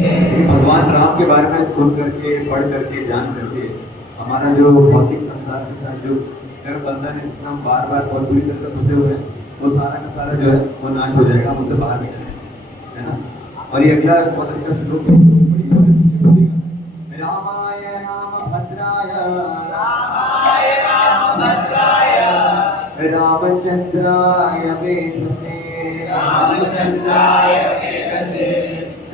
भगवान राम के बारे में सुन करके, पढ़ करके, जान करके हमारा जो भौतिक संसार के साथ जो गर्भ बंधन है, जिसमें हम बार बार बहुत बुरी तरह से फंसे हुए हैं, वो सारा का सारा जो है वो नाश हो जाएगा, हम उससे बाहर निकलेंगे, है ना। और ये अगला बहुत अच्छा श्लोक है, बड़ी पीछे बोलेगा, रामाय राम भद्राय रामचंद्राय वेधसे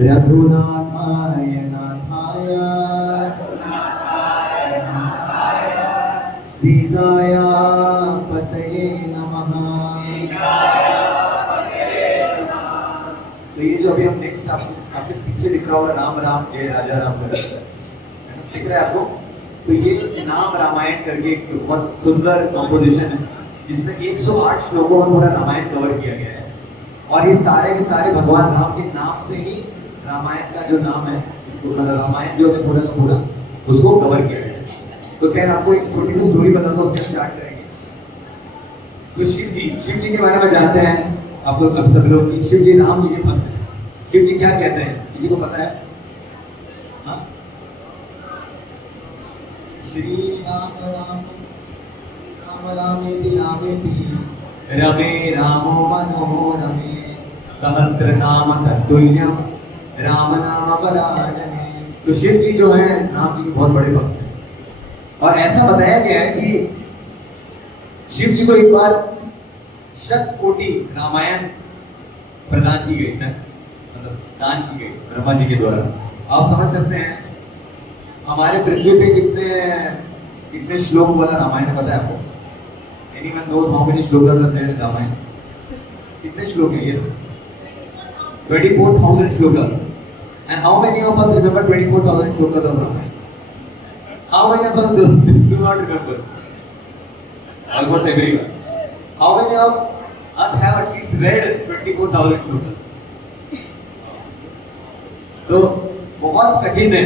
रघुनाथाय नाथाय सीताय पतये नमः। तो ये जो अभी हम नेक्स्ट आपके पीछे लिख रहा होगा, राम राम जय राजा राम, दिख रहा है आपको। तो ये नाम रामायण करके एक बहुत सुंदर कंपोजिशन है, जिसमें 108 श्लोकों में पूरा रामायण कवर किया गया है। और ये सारे के सारे भगवान राम के नाम से ही रामायण का जो नाम है, इसको रामायण जो है पूरा का पूरा उसको कवर किया गया है। तो खैर आपको एक छोटी सी स्टोरी बताता हूँ, उसके स्टार्ट करेंगे। तो शिव जी के बारे में जानते हैं आप लोग, अब सब लोग, शिव जी राम जी के भक्त हैं। शिव जी क्या कहते हैं, किसी को पता है? हाँ, श्री राम राम राम रामेति रामेति रमे रामो मनोरमे सहस्त्र नाम तत्तुल्यम राम नाम परायणे। तो शिव जी जो है राम जी के बहुत बड़े भक्त हैं। और ऐसा बताया गया है कि शिव जी को एक बार 100 कोटि रामायण प्रदान की गई है, मतलब दान की गई ब्रह्मा जी के द्वारा। आप समझ सकते हैं हमारे पृथ्वी पे कितने श्लोक वाला रामायण है, पता है आपको? Anyone knows how many shlokas are there in Ramayana? कितने श्लोक हैं ये? 24,000 shlokas. And how many of us remember 24,000 shlokas of Ramayana? How many of us do not remember? Almost everyone. How many of us have at least read 24,000 shlokas? तो बहुत कठिन है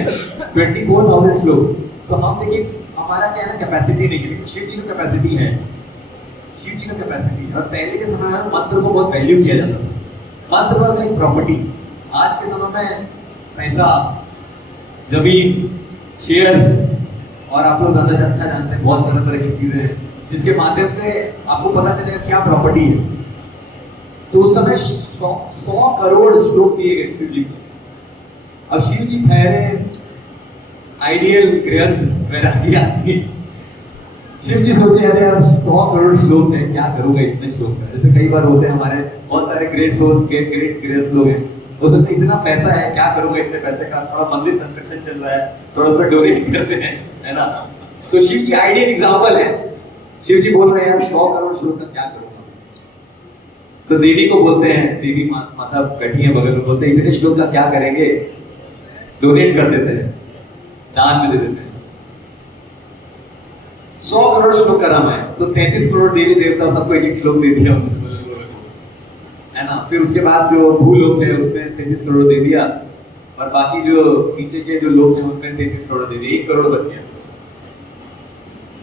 24,000 श्लोक। तो हम देखिए हमारा क्या है ना, कैपेसिटी नहीं है, लेकिन शिव जी की कैपेसिटी है। शिव जी का कैपेसिटी है। और पहले के समय में मंत्र को बहुत वैल्यू किया जाता था। मंत्र वाज लाइक प्रॉपर्टी। आज के समय में पैसा, जमीन, शेयर्स, और आप लोग ज्यादा अच्छा जानते हैं बहुत तरह तरह की चीजें हैं जिसके माध्यम से आपको पता चलेगा क्या प्रॉपर्टी है। तो उस समय 100 करोड़ श्लोक दिए गए शिव जी को। अब शिव जी ठहरे आइडियल गृहस्थ वैरागी आदमी। शिव जी सोचे अरे यार 100 करोड़ श्लोक है, क्या करूंगा इतने श्लोक का। जैसे कई बार होते हैं हमारे बहुत सारे ग्रेट गृहस्थ लोग हैं, वो सोचते इतना पैसा है, क्या करूंगा इतने पैसे का, थोड़ा मंदिर कंस्ट्रक्शन चल रहा है, थोड़ा सा डोनेट करते हैं, है ना। तो शिव जी आइडियल एग्जाम्पल है। शिव जी बोल रहे हैं यार 100 करोड़ श्लोक का क्या करूंगा। तो देवी को बोलते हैं, देवी माता बैठी है बगल में, बोलते हैं इतने श्लोक का क्या करेंगे, डोनेट कर देते हैं, दान में दे देते हैं। 100 करोड़ श्लोक का रामायण, तो 33 करोड़ देवी देवता सबको एक श्लोक दे दिया, है ना। फिर उसके बाद जो भूलोक है उसमें 33 करोड़ दे दिया, और बाकी जो नीचे के जो लोग हैं उनमें 33 करोड़ दे दिए, 1 करोड़ बच गया।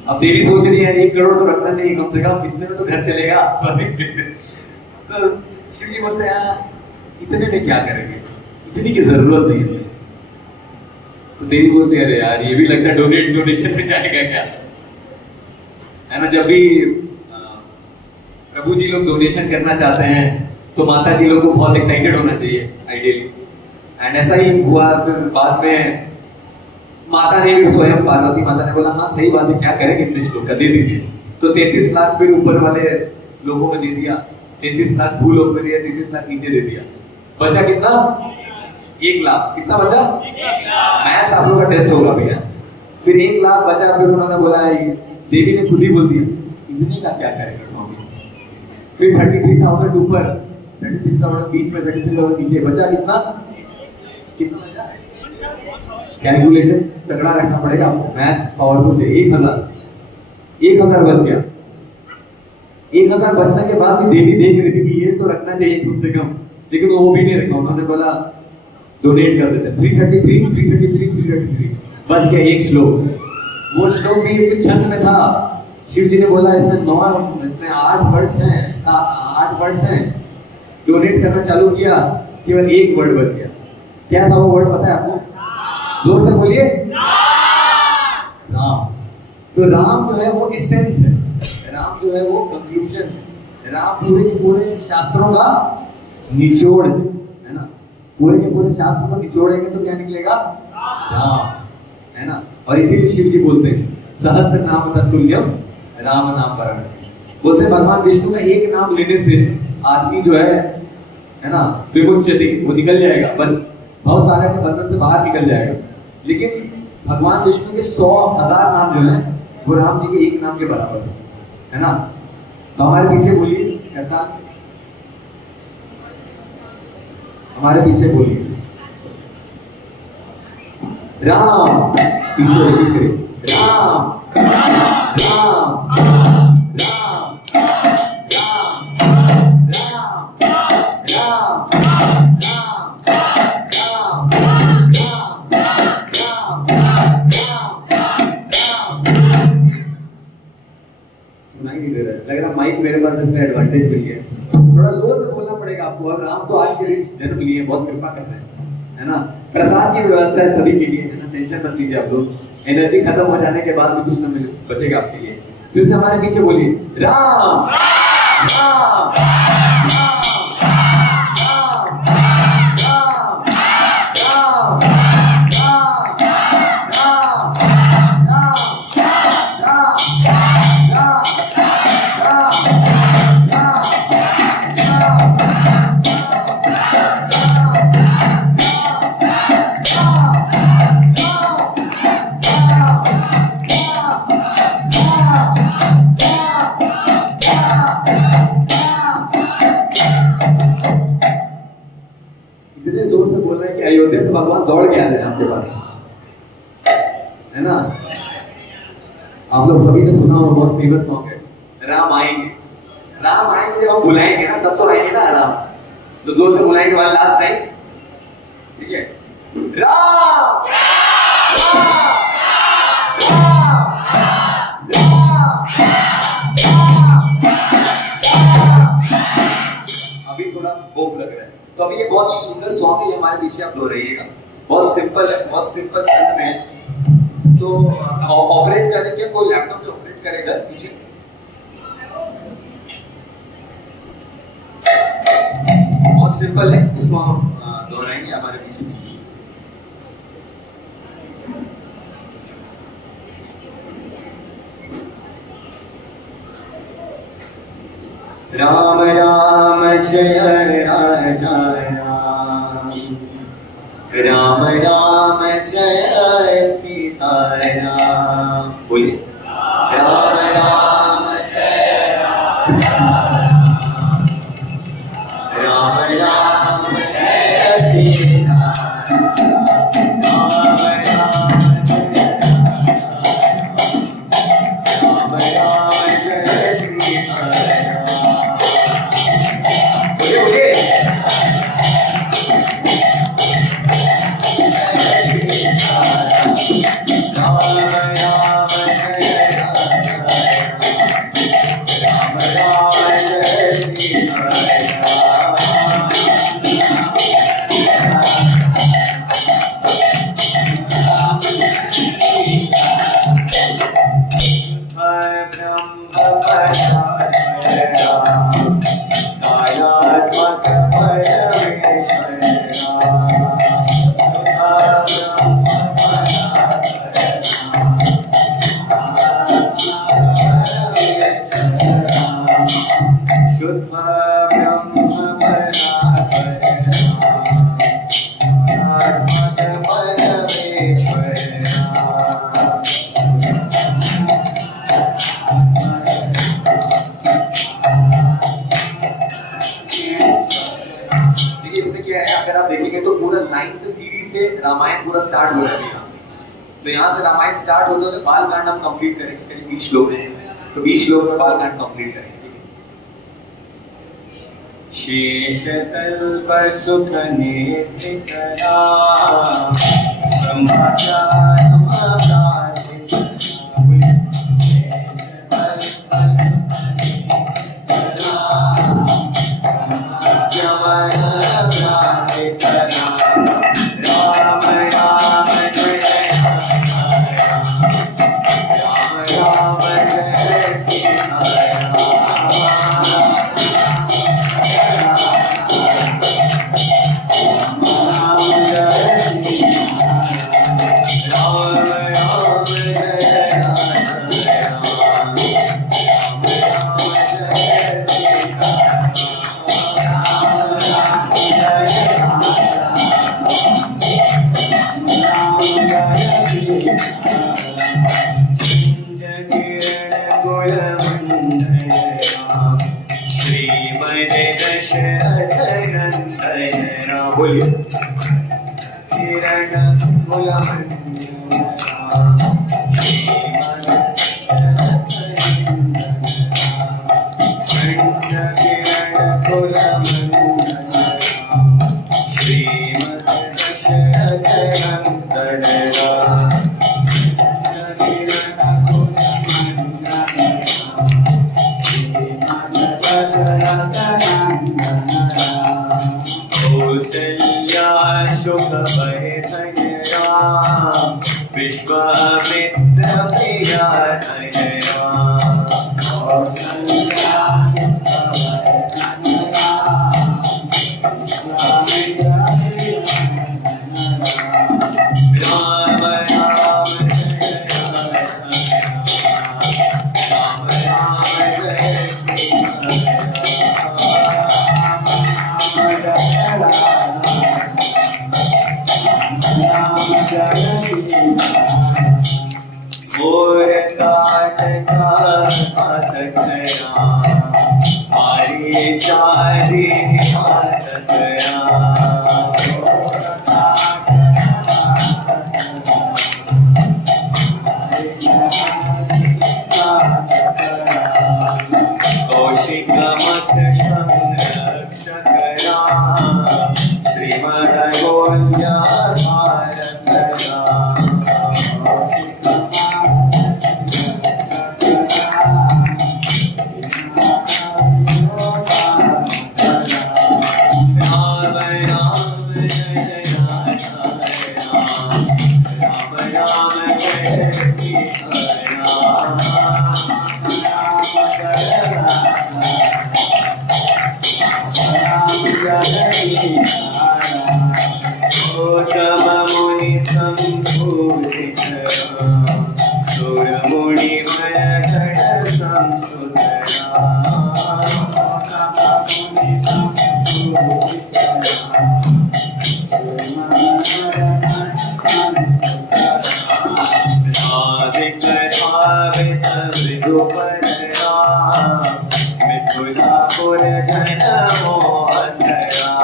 अब देवी सोच रही है 1 करोड़ तो रखना चाहिए कम से कम, इतने में तो घर चलेगा। तो शिव जी बोलते हैं इतने में क्या करेंगे, इतनी की जरूरत नहीं है। तो देवी बोलते हैं अरे यार ये भी लगता है डोनेशन में जाएगा क्या, है ना। जब भी प्रभु जी लोग डोनेशन करना चाहते हैं तो माता जी लोग को बहुत एक्साइटेड होना चाहिए आइडियली, एंड ऐसा ही हुआ। फिर बाद में माता ने भी, स्वयं पार्वती माता ने बोला हाँ सही बात है, क्या करें कितने श्लोक का, दे दीजिए। तो 33 लाख फिर ऊपर वाले लोगों में दे दिया, 33 लाख भूलोक में दिया, 33 लाख नीचे दे दिया, बचा कितना, 1 लाख। कितना बचा? मैथ्स आप लोगों का टेस्ट होगा भैया। फिर 1 लाख बचा, फिर उन्होंने बोला, देवी ने खुद ही बोल दिया इतने का क्या करेंगे स्वामी। फिर 33,000 ऊपर, 33,000 बीच में, 33,000 नीचे, बचा कितना, कितना बचा? कैलकुलेशन तगड़ा रखना पड़ेगा आपको, मैथ्स पावरफुल चाहिए। 1,000 बच गया। 1,000 बचने के बाद भी देवी देख रही थी कि ये तो रखना चाहिए कम से कम, लेकिन वो भी नहीं रखा। उन्होंने बोला डोनेट कर देते। 333 बच गया 1 श्लोक। वो श्लोक भी एक छंद में था। शिव जी ने बोला इसमें 8 वर्ड्स हैं, 8 वर्ड्स हैं। डोनेट करना चालू किया, केवल 1 वर्ड बच गया। क्या था वो वर्ड पता है आपको? जोर से बोलिए। राम। तो राम जो है वो एसेंस है, राम जो है वो कंक्लूजन है, राम पूरे के पूरे शास्त्रों का निचोड़ है ना। पूरे के पूरे शास्त्रों को निचोड़ेंगे तो क्या निकलेगा? राम, है ना। और इसीलिए शिव जी बोलते हैं सहस्त्र नाम तत्तुल्यम राम नाम वरण। बोलते हैं भगवान विष्णु का एक नाम लेने से आदमी जो है ना, विमुच्यते, वो निकल जाएगा, बहुत सारे के बंधन से बाहर निकल जाएगा। लेकिन भगवान विष्णु के 100,000 नाम जो है वो राम जी के एक नाम के बराबर है ना। तो हमारे पीछे बोलिए, कहता हमारे पीछे बोलिए राम, पीछे रिपीट करिए राम राम राम राम राम राम सुनाई नहीं दे रहा है, लग रहा माइक मेरे पास इसमें एडवांटेज मिल गया। थोड़ा जोर से बोलना पड़ेगा आपको। और राम तो आज के दिन जन्म लिए, बहुत कृपा कर रहे हैं, है ना। प्रसाद की व्यवस्था है सभी के लिए, है ना, टेंशन मत लीजिए आप लोग। एनर्जी खत्म हो जाने के बाद भी कुछ न बचेगा आपके लिए। फिर से हमारे पीछे बोलिए राम राम राम अयोध्या से भगवान दौड़ के आ रहे हैं आपके पास, है ना। आप लोग सभी ने सुना हो, बहुत फेमस सॉन्ग है राम आएंगे। राम आएंगे जब हम बुलाएंगे ना, तब तो आएंगे ना राम। तो जोर से बुलाएंगे वाला लास्ट टाइम, ठीक है। राम अभी थोड़ा होप लग रहा है। तो अभी ये बहुत सुंदर सॉन्ग है, ये हमारे पीछे आप लो रहिएगा। बहुत सिंपल है, बहुत सिंपल छंद में है। तो ऑपरेट करने के कोई लैपटॉप पे ऑपरेट करेगा पीछे, बहुत सिंपल है, इसको हम दोहराएंगे हमारे पीछे। राम राम जय राम राम राम जय सीता राम। बोलिए राम राम जय राम राम राम जय सीता राम राम जय सीता। अगर आप देखेंगे तो पूरा लाइन से सीरीज से रामायण पूरा स्टार्ट हो रहा है यहाँ। तो यहाँ से रामायण स्टार्ट होते होते बालकांड हम कंप्लीट करेंगे करीब 20 श्लोक है। तो 20 श्लोक में बालकांड कंप्लीट करेंगे। शेष कल्प सुख नेत्रिकरा ब्रह्मचार्य बोलिए विश्वामित्र प्रिया नयना राम राम जय राम राम जय और काट का हाथ गया मारी चारी हाथ गया कौशिक मत संरक्षक श्रीमद गोल्या भारत मुनि संपूजित सुर मुनि भयगण संसुतरा आदिक भावित मृदुपरा मिथुनापुर जन मोहतरा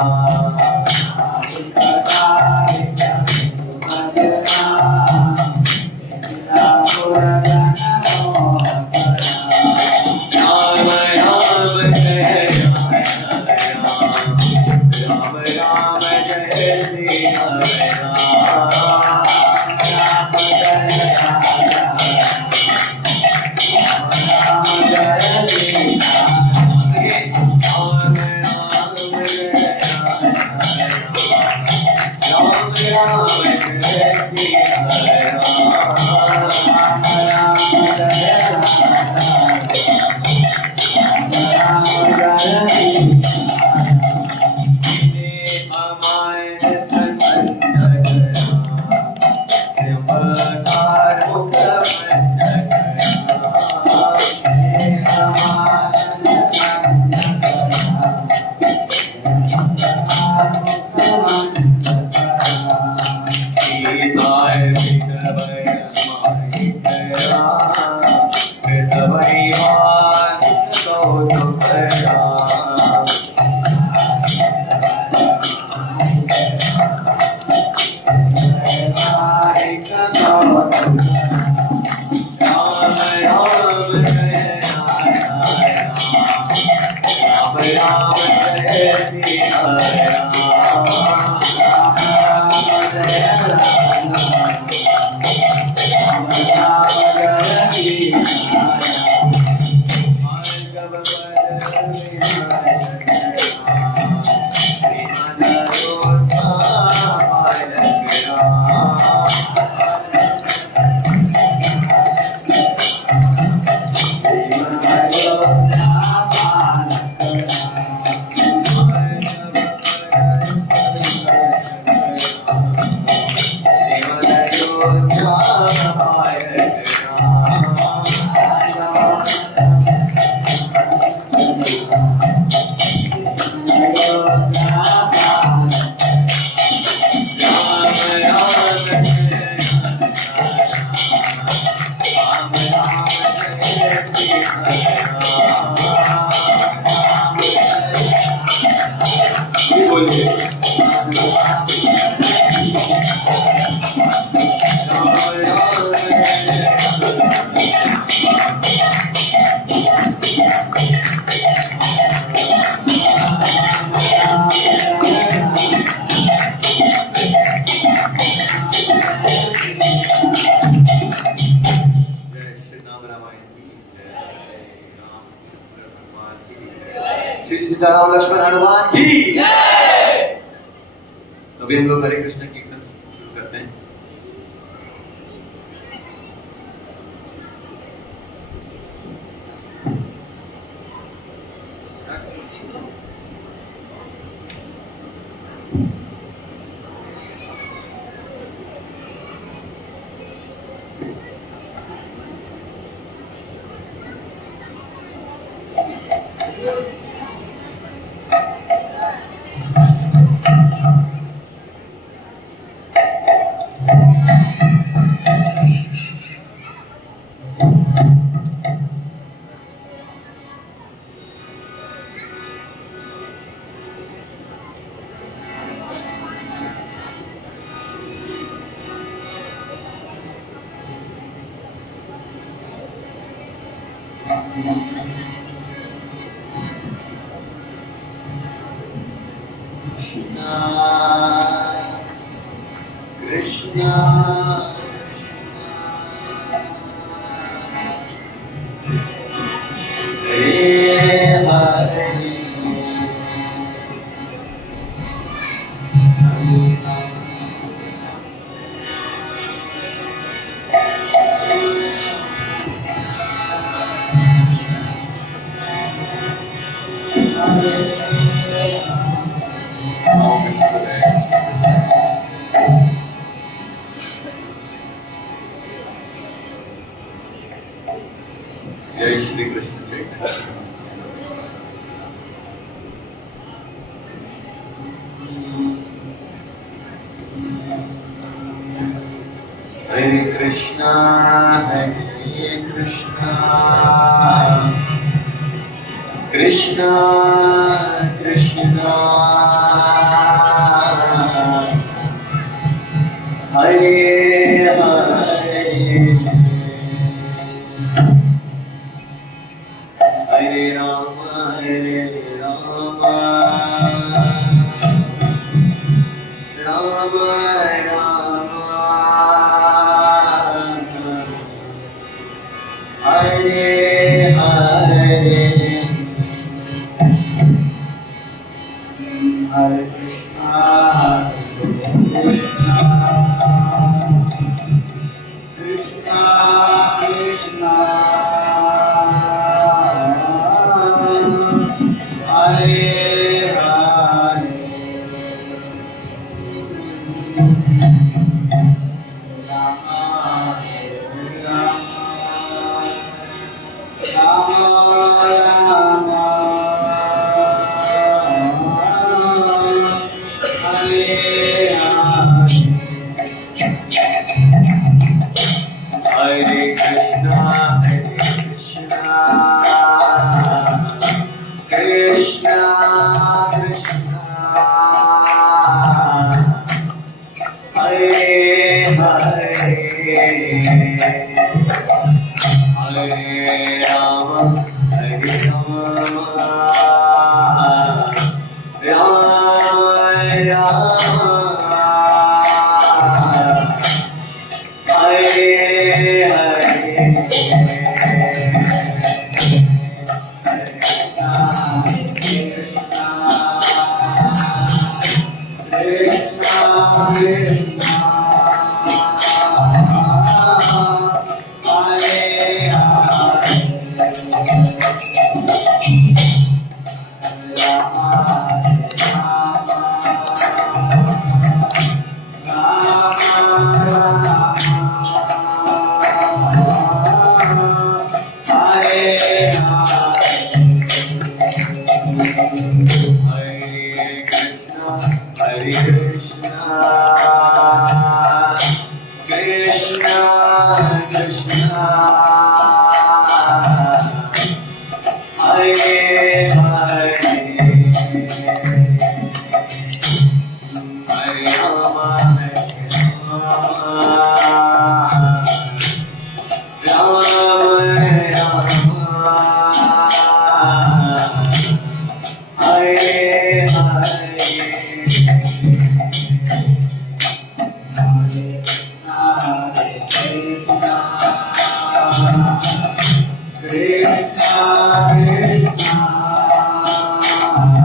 सीताराम लक्ष्मण हनुमान की जय। तो अभी हम लोग हरे कृष्ण कीर्तन शुरू करते हैं। Krishna Hare Hare जय श्री कृष्ण चैतन्य। हरे Krishna Krishna Krishna Hare Hare Hare Rama Rama Rama Hare Hare Hare Krishna Krishna Krishna Krishna Hare Hare Rama Rama Rama Hare Hare Hare Krishna Krishna Krishna Hare Hare Hare Rama Rama Hare Krishna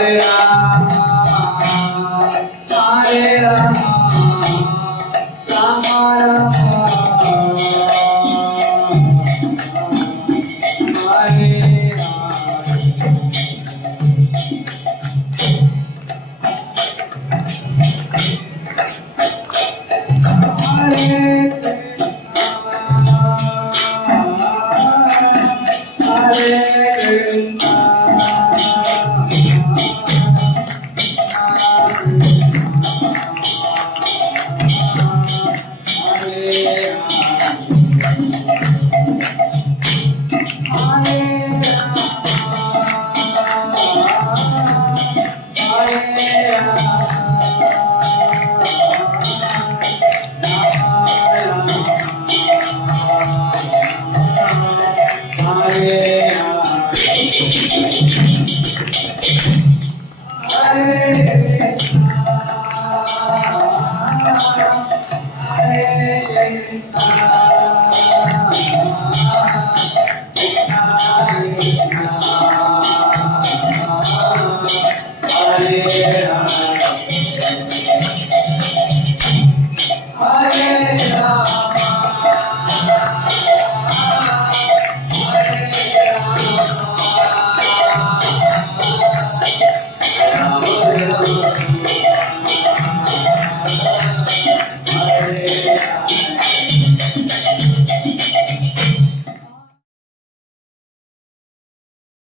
Hare Rama, Hare Rama, Rama Rama, Hare Hare